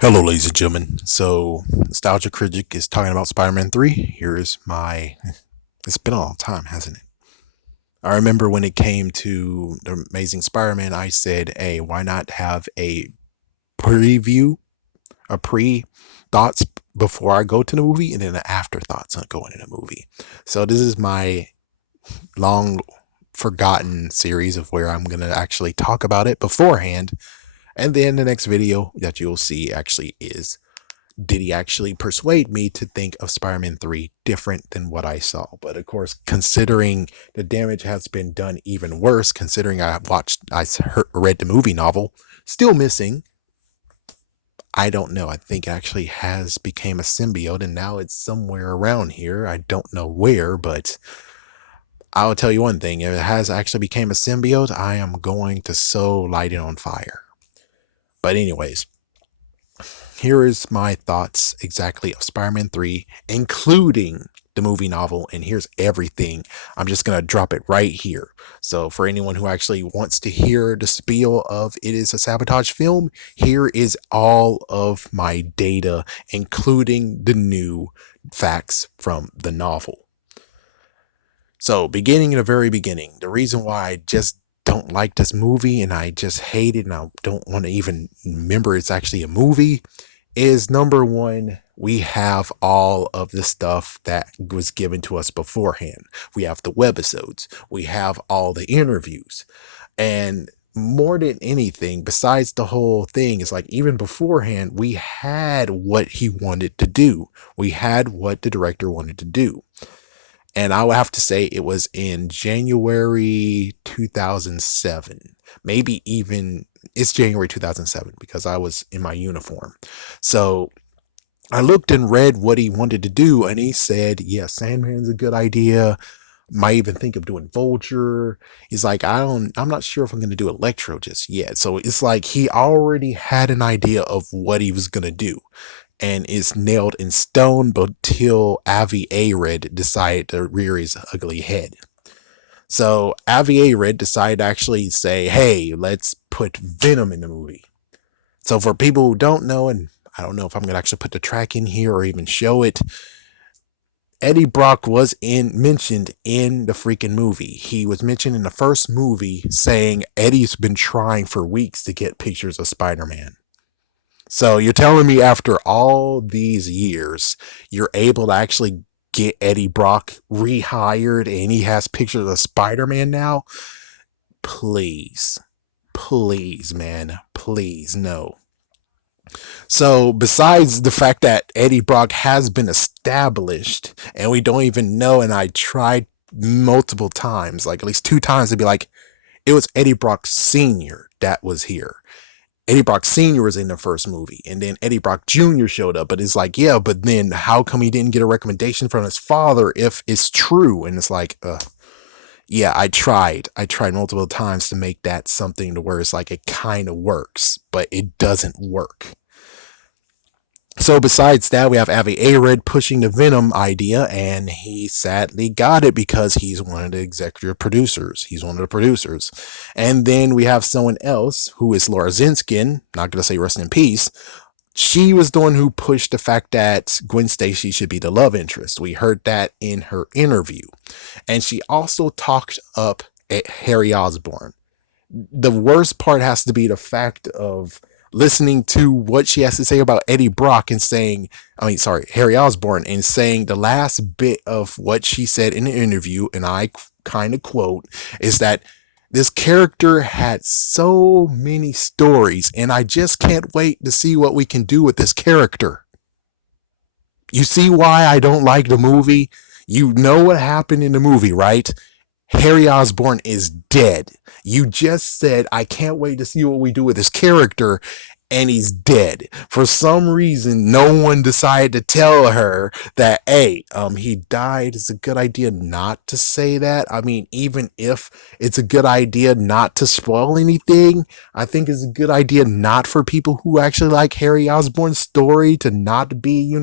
Hello, ladies and gentlemen. So, Nostalgia Critic is talking about Spider-Man 3. Here is my. It's been a long time, hasn't it? I remember when it came to The Amazing Spider-Man, I said, hey, why not have a preview, a pre thoughts before I go to the movie, and then an afterthoughts on going to the movie. So, this is my long forgotten series of where I'm going to actually talk about it beforehand. And then the next video that you'll see actually is, did he actually persuade me to think of Spider-Man 3 different than what I saw? But of course, considering the damage has been done even worse, considering read the movie novel, still missing. I don't know. I think it actually has became a symbiote and now it's somewhere around here. I don't know where, but I'll tell you one thing. If it has actually became a symbiote, I am going to so light it on fire. But anyways, here is my thoughts exactly of Spider-Man 3, including the movie novel, and here's everything. I'm just going to drop it right here. So for anyone who actually wants to hear the spiel of it is a sabotage film, here is all of my data, including the new facts from the novel. So beginning in the very beginning, the reason why I just don't like this movie and I just hate it and I don't want to even remember it's actually a movie is, number one, we have all of the stuff that was given to us beforehand. We have the webisodes, we have all the interviews, and more than anything, besides the whole thing, is like even beforehand, we had what he wanted to do. We had what the director wanted to do. And I would have to say it was in January 2007, maybe even it's January 2007 because I was in my uniform. So I looked and read what he wanted to do, and he said, yeah, Sandman's a good idea. Might even think of doing Vulture. He's like, I'm not sure if I'm going to do Electro just yet. So it's like he already had an idea of what he was going to do and is nailed in stone until Avi Arad decided to rear his ugly head. So Avi Arad decided to actually say, hey, let's put Venom in the movie. So for people who don't know, and I don't know if I'm going to actually put the track in here or even show it, Eddie Brock was mentioned in the freaking movie. He was mentioned in the first movie saying Eddie's been trying for weeks to get pictures of Spider-Man. So you're telling me after all these years, you're able to actually get Eddie Brock rehired and he has pictures of Spider-Man now? Please, please, man, please, no. So besides the fact that Eddie Brock has been established and we don't even know, and I tried multiple times, like at least two times, to be like, it was Eddie Brock Sr. that was here. Eddie Brock Sr. was in the first movie, and then Eddie Brock Jr. showed up. But it's like, yeah, but then how come he didn't get a recommendation from his father if it's true? And it's like, yeah, I tried. I tried multiple times to make that something to where it's like it kind of works, but it doesn't work. So besides that, we have Avi Arad pushing the Venom idea, and he sadly got it because he's one of the executive producers. He's one of the producers. And then we have someone else who is Laura Zinskin, not going to say rest in peace. She was the one who pushed the fact that Gwen Stacy should be the love interest. We heard that in her interview. And she also talked up at Harry Osborn. The worst part has to be the fact of listening to what she has to say about Eddie Brock and saying, Harry Osborn, and saying the last bit of what she said in the interview, and I kind of quote, is that this character had so many stories, and I just can't wait to see what we can do with this character. You see why I don't like the movie? You know what happened in the movie, right? Harry Osborn is dead. You just said, I can't wait to see what we do with this character, and he's dead. For some reason, no one decided to tell her that, hey, he died. It's a good idea not to say that. I mean, even if it's a good idea not to spoil anything, I think it's a good idea not for people who actually like Harry Osborn's story to not be,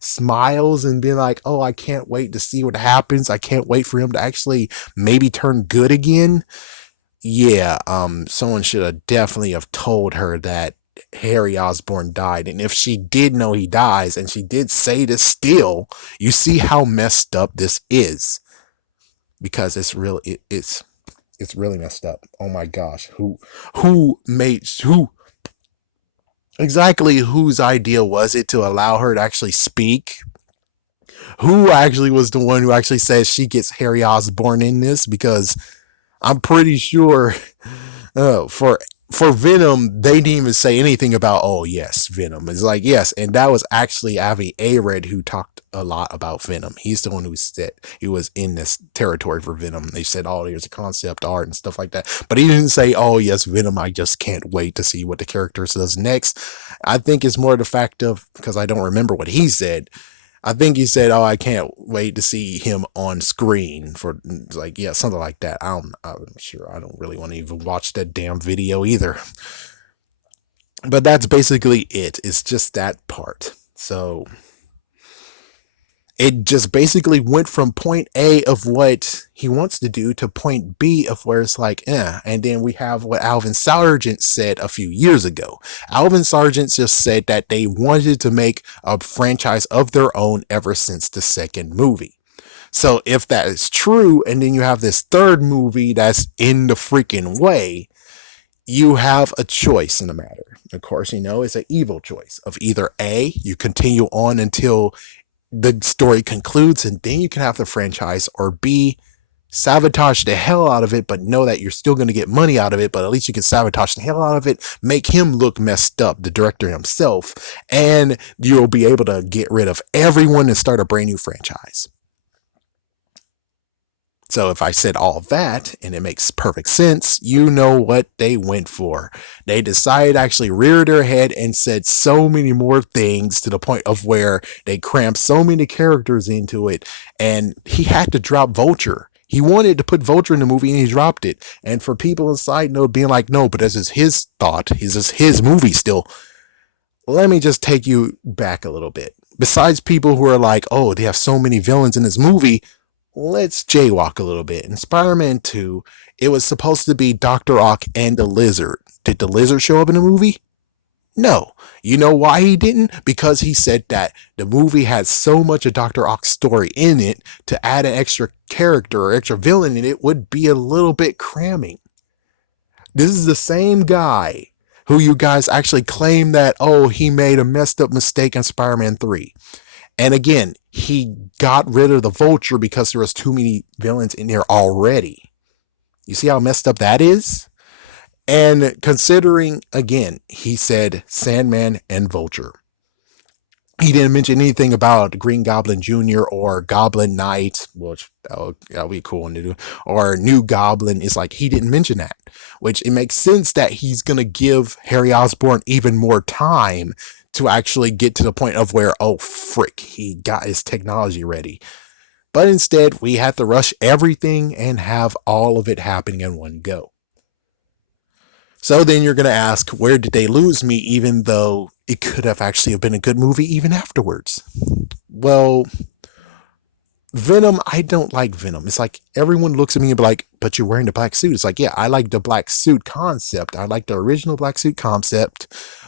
smiles and be like, oh, I can't wait to see what happens. I can't wait for him to actually maybe turn good again. Yeah, someone should have definitely have told her that Harry Osborn died. And if she did know he dies, and she did say this still, you see how messed up this is. Because it's real, it's really messed up. Oh my gosh. Who exactly whose idea was it to allow her to actually speak? Who actually was the one who actually says she gets Harry Osborn in this? Because I'm pretty sure for Venom, they didn't even say anything about, oh yes, Venom. It's like, yes, and that was actually Avi Arad who talked a lot about Venom. He's the one who said he was in this territory for Venom. They said, oh, there's a concept art and stuff like that. But he didn't say, oh yes, Venom, I just can't wait to see what the character does next. I think it's more the fact of, because I don't remember what he said, I think he said, "Oh, I can't wait to see him on screen for like, yeah, something like that." I'm sure I don't really want to even watch that damn video either. But that's basically it. It's just that part. So it just basically went from point A of what he wants to do to point B of where it's like, And then we have what Alvin Sargent said a few years ago. Alvin Sargent just said that they wanted to make a franchise of their own ever since the second movie. So if that is true, and then you have this third movie that's in the freaking way, you have a choice in the matter. Of course, it's an evil choice of either A, you continue on until the story concludes and then you can have the franchise, or B, sabotage the hell out of it, but know that you're still going to get money out of it, but at least you can sabotage the hell out of it, make him look messed up, the director himself, and you'll be able to get rid of everyone and start a brand new franchise. So if I said all that, and it makes perfect sense, you know what they went for. They decided to actually rear their head and said so many more things to the point of where they crammed so many characters into it, and he had to drop Vulture. He wanted to put Vulture in the movie and he dropped it. And for people on the side note being like, no, but this is his thought, this is his movie still. Let me just take you back a little bit. Besides people who are like, oh, they have so many villains in this movie, let's jaywalk a little bit. In Spider-Man 2, it was supposed to be Dr. Ock and the Lizard. Did the Lizard show up in the movie? No. You know why he didn't? Because he said that the movie had so much of Dr. Ock's story in it, to add an extra character or extra villain in it would be a little bit cramming. This is the same guy who you guys actually claim that, oh, he made a messed up mistake in Spider-Man 3. And again, he got rid of the Vulture because there was too many villains in there already. You see how messed up that is? And considering, again, he said Sandman and Vulture. He didn't mention anything about Green Goblin Jr. or Goblin Knight, which that'll be cool to do, or New Goblin. It's like he didn't mention that, which it makes sense that he's going to give Harry Osborn even more time to actually get to the point of where, oh, frick, he got his technology ready. But instead, we had to rush everything and have all of it happening in one go. So then you're going to ask, where did they lose me, even though it could have actually been a good movie even afterwards? Well, Venom, I don't like Venom. It's like everyone looks at me and be like, but you're wearing the black suit. It's like, yeah, I like the black suit concept. I like the original black suit concept.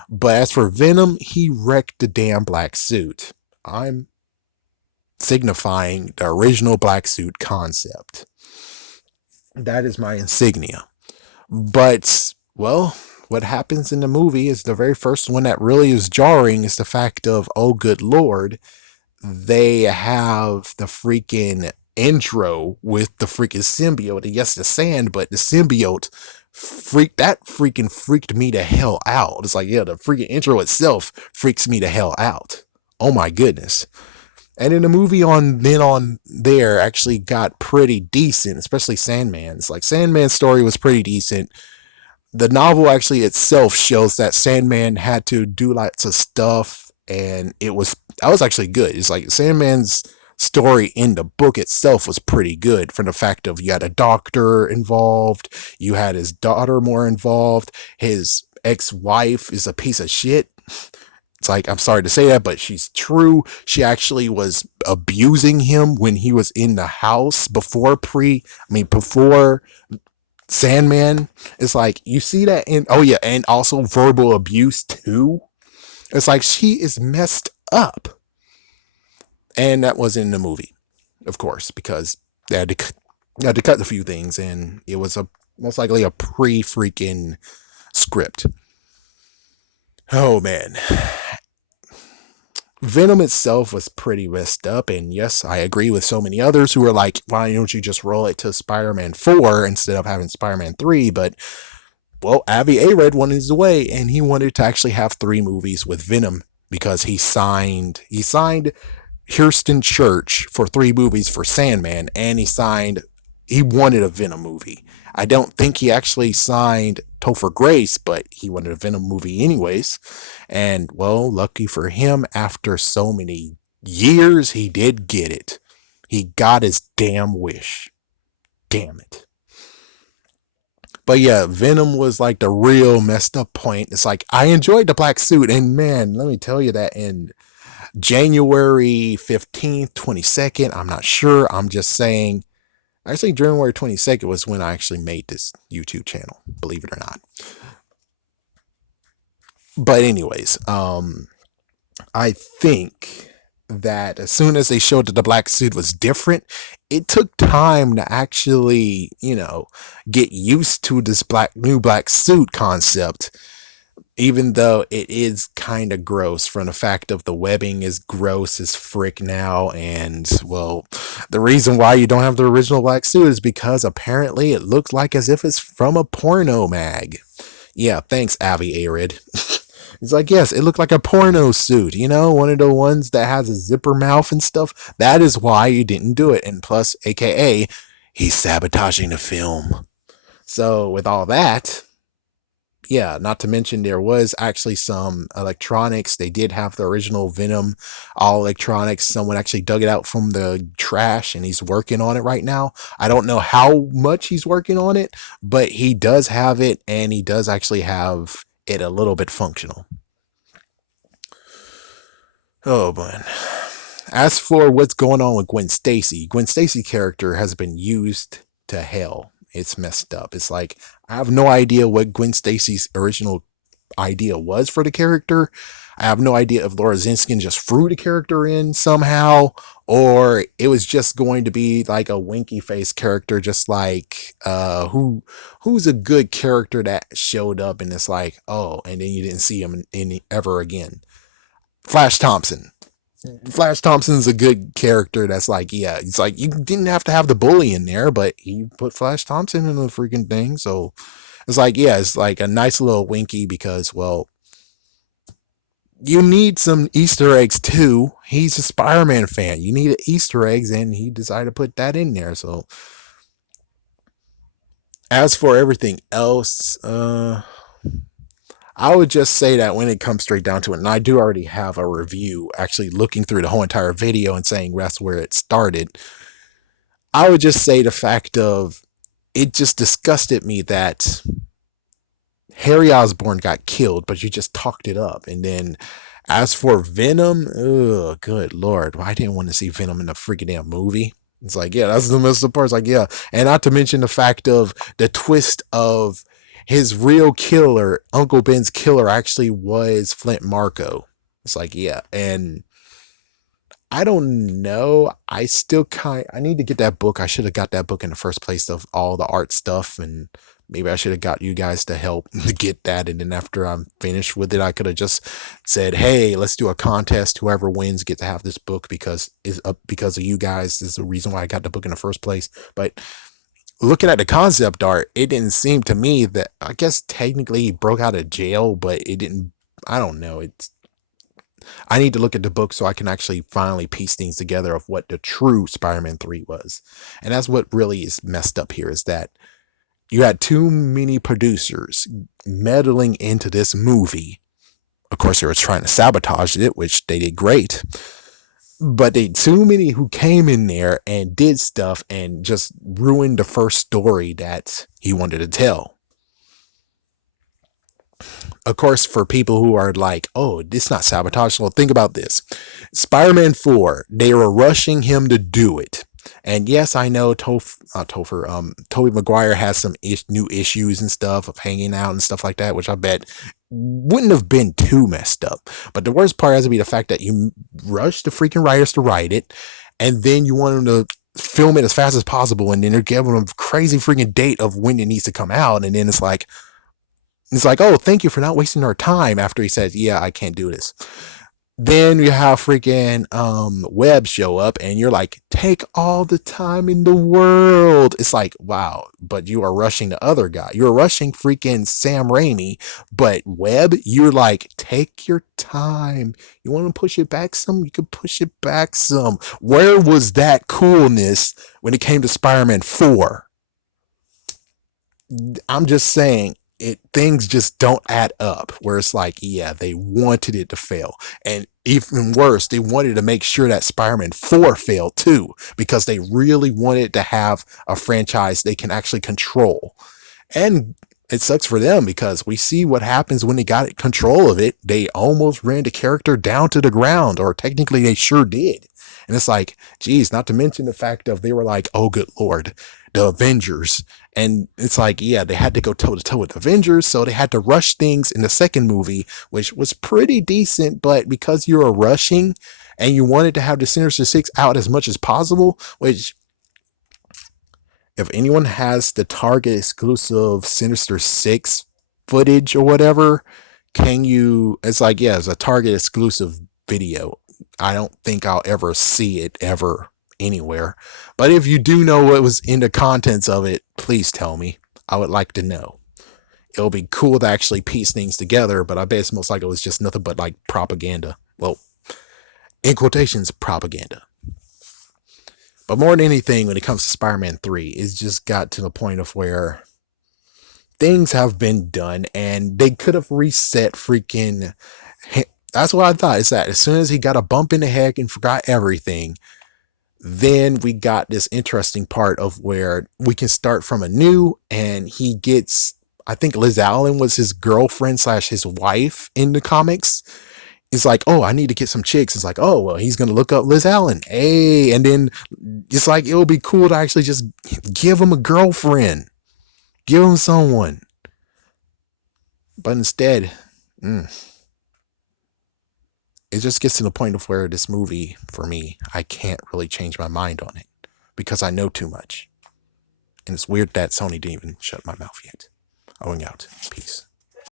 But as for Venom, he wrecked the damn black suit. I'm signifying the original black suit concept. That is my insignia. But, well, what happens in the movie is the very first one that really is jarring is the fact of, oh, good Lord, they have the freaking intro with the freaking symbiote. And yes, the sand, but the symbiote freaked me the hell out. It's like, yeah, the freaking intro itself freaks me the hell out. Oh my goodness. And then the movie on there actually got pretty decent, especially Sandman's. Like, Sandman's story was pretty decent. The novel actually itself shows that Sandman had to do lots of stuff, and that was actually good. It's like Sandman's story in the book itself was pretty good, from the fact of you had a doctor involved, you had his daughter more involved, his ex-wife is a piece of shit. It's like, I'm sorry to say that, but she's true. She actually was abusing him when he was in the house before Sandman. It's like you see that in, oh yeah, and also verbal abuse too. It's like she is messed up. And that was in the movie, of course, because they had to cut a few things, and it was a most likely a pre-freaking script. Oh man, Venom itself was pretty messed up, and yes, I agree with so many others who are like, why don't you just roll it to Spider-Man 4 instead of having Spider-Man 3? But well, Avi Arad wanted his way, and he wanted to actually have 3 movies with Venom because he signed Kirsten Church for 3 movies for Sandman, and he wanted a Venom movie. I don't think he actually signed Topher Grace, but he wanted a Venom movie anyways. And well, lucky for him, after so many years, he did get it. He got his damn wish. Damn it. But yeah, Venom was like the real messed up point. It's like I enjoyed the black suit, and man, let me tell you that in January 15th, 22nd, I'm not sure. I'm just saying. Actually, January 22nd was when I actually made this YouTube channel, believe it or not. But anyways, I think that as soon as they showed that the black suit was different, it took time to actually, get used to this new black suit concept, even though it is kind of gross from the fact of the webbing is gross as frick now. And well, the reason why you don't have the original black suit is because apparently it looks like as if it's from a porno mag. Yeah, thanks, Avi Arad. It's like, yes, it looked like a porno suit, one of the ones that has a zipper mouth and stuff. That is why you didn't do it. And plus, AKA, he's sabotaging the film. So, with all that, yeah, not to mention there was actually some electronics. They did have the original Venom, all electronics. Someone actually dug it out from the trash and he's working on it right now. I don't know how much he's working on it, but he does have it, and he does actually have it a little bit functional. Oh man. As for what's going on with Gwen Stacy character has been used to hell. It's messed up. It's like I have no idea what Gwen Stacy's original idea was for the character. I have no idea if Laura Zinskin just threw the character in somehow, or it was just going to be like a winky face character, just like who's a good character that showed up and it's like, oh, and then you didn't see him ever again. Flash Thompson. Flash Thompson's a good character that's like, yeah, it's like you didn't have to have the bully in there, but he put Flash Thompson in the freaking thing. So it's like, yeah, it's like a nice little winky because, well, you need some Easter eggs too. He's a Spider-Man fan. You need Easter eggs, and he decided to put that in there. So as for everything else, I would just say that when it comes straight down to it, and I do already have a review actually looking through the whole entire video and saying that's where it started. I would just say the fact of it just disgusted me that Harry Osborn got killed, but you just talked it up. And then as for Venom, oh, good lord, I didn't want to see Venom in the freaking damn movie. It's like, yeah, that's the most of the parts. Like, yeah, and not to mention the fact of the twist of his real killer, Uncle Ben's killer, actually was Flint Marko. It's like, yeah, and I don't know. I need to get that book. I should have got that book in the first place of all the art stuff, and maybe I should have got you guys to help to get that. And then after I'm finished with it, I could have just said, "Hey, let's do a contest. Whoever wins get to have this book because of you guys. This is the reason why I got the book in the first place." But looking at the concept art, it didn't seem to me that I guess technically he broke out of jail, but it didn't. I don't know. I need to look at the book so I can actually finally piece things together of what the true Spider-Man 3 was. And that's what really is messed up here is that you had too many producers meddling into this movie. Of course, they were trying to sabotage it, which they did great. But they too many who came in there and did stuff and just ruined the first story that he wanted to tell. Of course, for people who are like, oh, it's not sabotage. Well, think about this. Spider-Man 4, they were rushing him to do it. And yes, I know Tobey Maguire has some new issues and stuff of hanging out and stuff like that, which I bet wouldn't have been too messed up. But the worst part has to be the fact that you rushed the freaking writers to write it, and then you want them to film it as fast as possible, and then they're giving them a crazy freaking date of when it needs to come out, and then it's like, oh, thank you for not wasting our time. After he says, yeah, I can't do this. Then you have freaking Webb show up, and you're like, take all the time in the world. It's like, wow, but you are rushing the other guy. You're rushing freaking Sam Raimi, but Webb, you're like, take your time. You want to push it back some? You can push it back some. Where was that coolness when it came to Spider-Man 4? I'm just saying, things just don't add up, where it's like, yeah, they wanted it to fail, and even worse, they wanted to make sure that Spider-Man 4 failed too, because they really wanted to have a franchise they can actually control. And it sucks for them, because we see what happens when they got control of it. They almost ran the character down to the ground, or technically they sure did. And it's like, geez, not to mention the fact of they were like, oh, good Lord, the Avengers. And it's like, yeah, they had to go toe to toe with Avengers, so they had to rush things in the second movie, which was pretty decent. But because you were rushing and you wanted to have the Sinister Six out as much as possible, which, if anyone has the Target exclusive Sinister Six footage or whatever, can you? It's like, yeah, it's a Target exclusive video. I don't think I'll ever see it ever anywhere. But if you do know what was in the contents of it, please tell me. I would like to know. It'll be cool to actually piece things together, but I bet it's most likely it was just nothing but like propaganda. Well, in quotations, propaganda. But more than anything, when it comes to Spider-Man 3, it's just got to the point of where things have been done, and they could have reset freaking. That's what I thought. Is that as soon as he got a bump in the head and forgot everything, then we got this interesting part of where we can start from anew, and he gets, I think Liz Allen was his girlfriend / his wife in the comics. He's like, oh, I need to get some chicks. It's like, oh, well, he's going to look up Liz Allen. Hey, and then it's like, it'll be cool to actually just give him a girlfriend. Give him someone. But instead, it just gets to the point of where this movie, for me, I can't really change my mind on it because I know too much. And it's weird that Sony didn't even shut my mouth yet. Owing out. Peace.